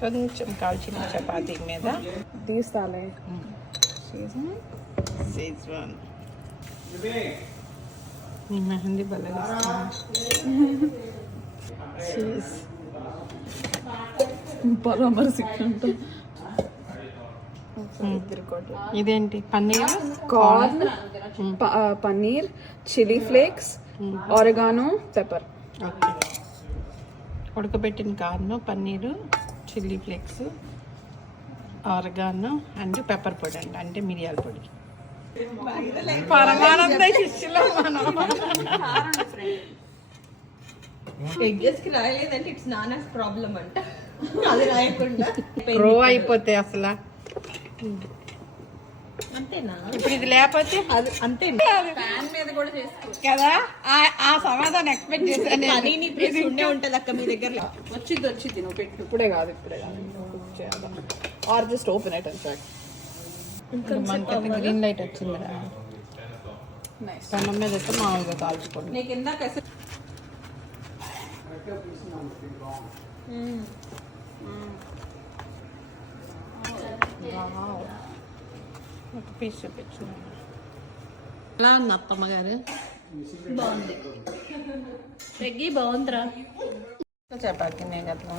కొంచెం కాల్చిన చపాతీ మీద తీస్తాలే. షేజ్వాన్ నీ మెహందీ బలగా చీజ్ పరామర్శించుంటా. ఇదేంటి paneer corn, paneer, chilli flakes, oregano, pepper. Okay. ఉడకబెట్టిన corn, paneer, chilli flakes, oregano and pepper పొడి అండి, అంటే మిరియాల పొడి. పరమానంద శిష్యులో మనం. ఎగ్జెస్కి రాయలేదంటే ఇట్స్ నానాస్ ప్రాబ్లం అంట. అది రాయకుండా రో అయిపోతే అసలు అంతేనా? ఇప్పుడు ఇది లేకపోతే అది అంతే. ఫ్యాన్ మీద కూడా చేసుకో కదా. ఆ సమాధానం ఎక్స్పెక్ట్ చేశాను. పనీని ప్లేస్ ఉండే ఉంటది అక్క మీ దగ్గర. వచ్చింది నువ్వు పెట్టు. ఇప్పుడే కాదు కుక్ చేయాలి. Or just open it and check. Green light వచ్చింది. నైస్. పెనం మీద అయితే మామూలుగా కాల్చుకోండి. నీకు ఇందాక ఒక పీస్ చూపించు. ఎలా ఉంది అత్తమ్మ గారు? బాగుంది. పెగ్గి బాగుందిరా. చపాతీనే కదా.